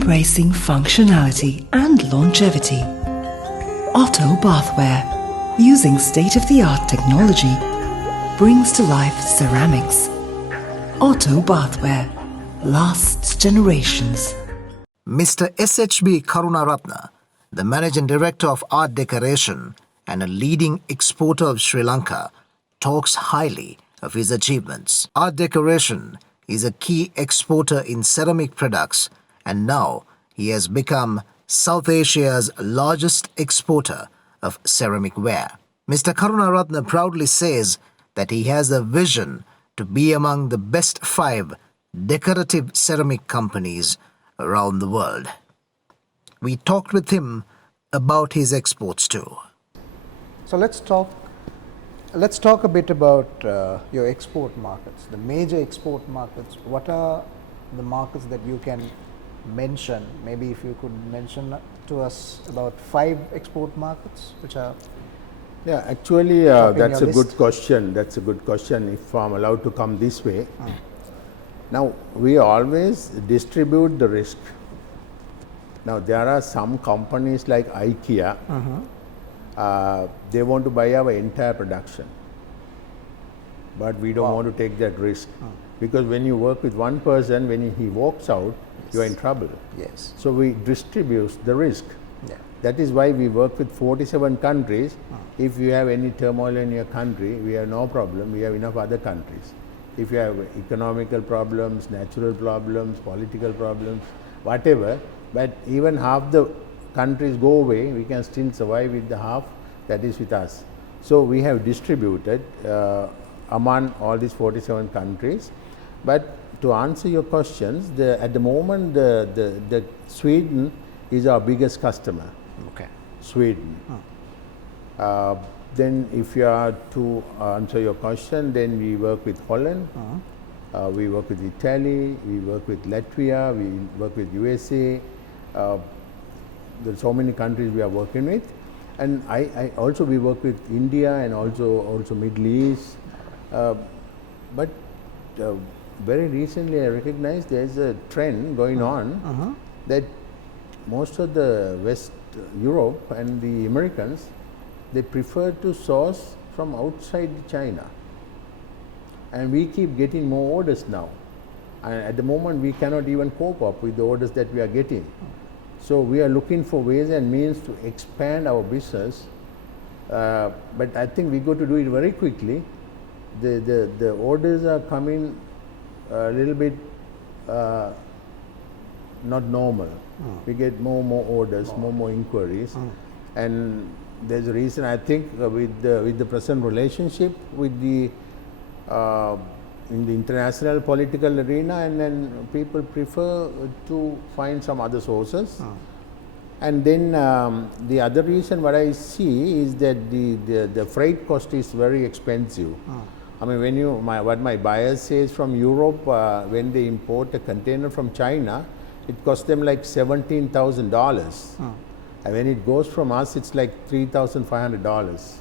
embracing functionality and longevity. Otto Bathware, using state-of-the-art technology, brings to life ceramics. Otto Bathware lasts generations. Mr. SHB Karunaratne, the Managing Director of Art Decoration and a leading exporter of Sri Lanka, talks highly of his achievements. Art Decoration is a key exporter in ceramic products, and now he has become South Asia's largest exporter of ceramicware. Mr. Karunaratne proudly says that he has a vision to be among the best 5 decorative ceramic companies around the world. We talked with him about his exports too. So let's talk a bit about your export markets, the major export markets. What are the markets that you can mention? Maybe if you could mention to us about 5 export markets which are. Yeah, actually that's a good question. That's a good question if I'm allowed to come this way. Now, we always distribute the risk. Now, there are some companies like IKEA, they want to buy our entire production, but we don't want to take that risk. Because when you work with one person, when he walks out, you are in trouble. Yes. So we distribute the risk. Yeah. That is why we work with 47 countries. If you have any turmoil in your country, we have no problem. We have enough other countries. If you have economical problems, natural problems, political problems, whatever, but even half the countries go away, we can still survive with the half that is with us. So we have distributed among all these 47 countries. But to answer your questions, at the moment, the Sweden is our biggest customer. Okay. Sweden. Then if you are to answer your question, then we work with Holland, we work with Italy, we work with Latvia, we work with USA. There are so many countries we are working with. And I also we work with India and also Middle East. But very recently I recognized there is a trend going on that most of the West Europe and the Americans, they prefer to source from outside China, and we keep getting more orders now, and at the moment we cannot even cope up with the orders that we are getting. So we are looking for ways and means to expand our business, but I think we got to do it very quickly. The orders are coming a little bit not normal. We get more orders, more inquiries, and there's a reason. I think with the present relationship with the in the international political arena, and then people prefer to find some other sources. And then the other reason what I see is that the freight cost is very expensive. I mean, what my buyer says from Europe, when they import a container from China, it costs them like $17,000. And when it goes from us, it's like $3,500.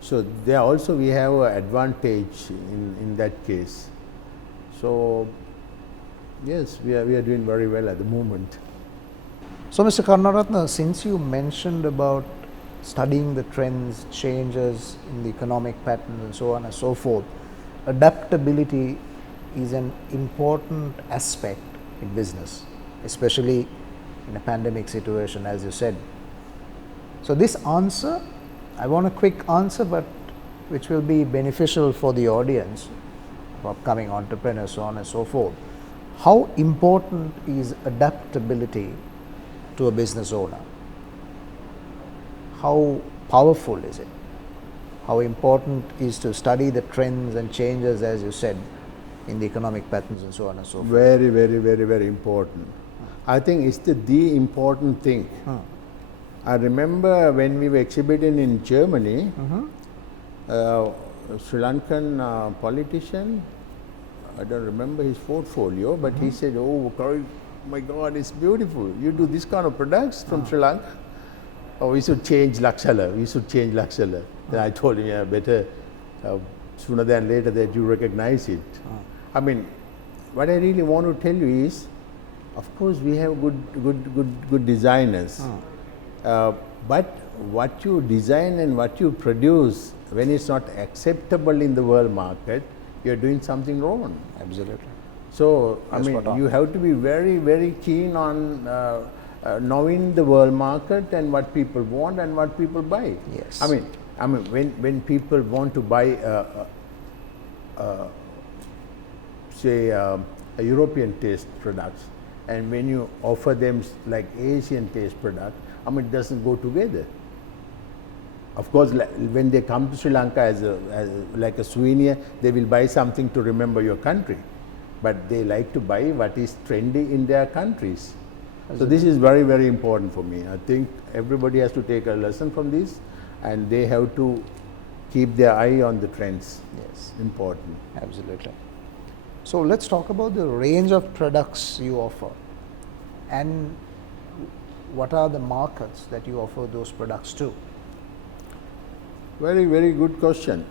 So there also we have an advantage in that case. So yes, we are doing very well at the moment. So Mr. Karunaratne, since you mentioned about studying the trends, changes in the economic patterns and so on and so forth, adaptability is an important aspect in business, especially in a pandemic situation, as you said. So this answer, I want a quick answer, but which will be beneficial for the audience, for upcoming entrepreneurs, so on and so forth. How important is adaptability to a business owner? How powerful is it? How important is to study the trends and changes, as you said, in the economic patterns and so on and so forth? Very, very, very, very important. I think it's the important thing. I remember when we were exhibiting in Germany, Sri Lankan politician, I don't remember his portfolio, but he said, "Oh, my God, it's beautiful. You do this kind of products from Sri Lanka? Oh, we should change Lakshala. We should change Lakshala." Then I told him, "Yeah, better sooner than later that you recognize it." I mean, what I really want to tell you is, Of course, we have good designers. But what you design and what you produce, when it's not acceptable in the world market, you're doing something wrong. Absolutely. So, I That's mean, what you have to be very keen on knowing the world market and what people want and what people buy. Yes. I mean, when people want to buy, say, a European taste products, and when you offer them like Asian taste product, I mean, it doesn't go together. Of course, when they come to Sri Lanka as like a souvenir, they will buy something to remember your country. But they like to buy what is trendy in their countries. So this is very important for me. I think everybody has to take a lesson from this, and they have to keep their eye on the trends. Yes. Important. Absolutely. So let's talk about the range of products you offer, and what are the markets that you offer those products to? Very good question.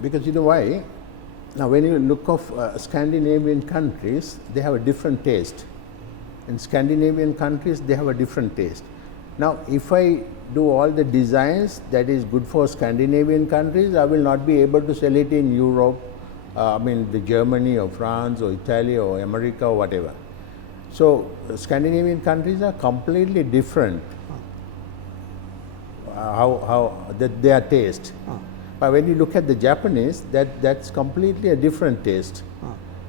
Because you know why? Now, when you look of Scandinavian countries, they have a different taste. In Scandinavian countries, they have a different taste. Now, if I do all the designs that is good for Scandinavian countries, I will not be able to sell it in Europe, the Germany or France or Italy or America or whatever. So, Scandinavian countries are completely different. Their taste. But when you look at the Japanese, that's completely a different taste.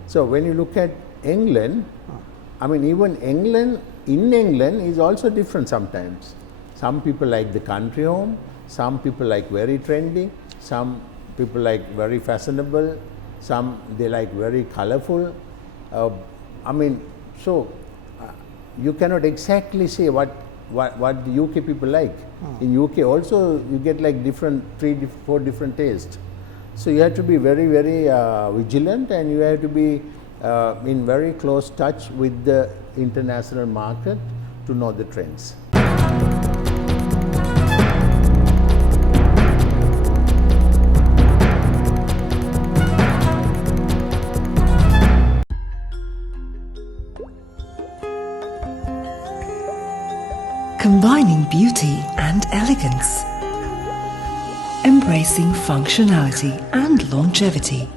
So when you look at England, even England, in England is also different sometimes. Some people like the country home, some people like very trendy, some people like very fashionable, some they like very colorful. You cannot exactly say what the UK people like. In UK also you get like 3-4 different tastes. So you have to be very vigilant, and you have to be in very close touch with the international market to know the trends. Combining beauty and elegance, embracing functionality and longevity.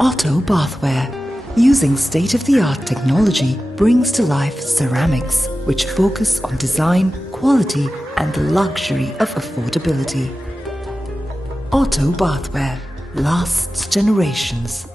Otto Bathware, using state-of-the-art technology, brings to life ceramics which focus on design, quality and the luxury of affordability. Otto Bathware lasts generations.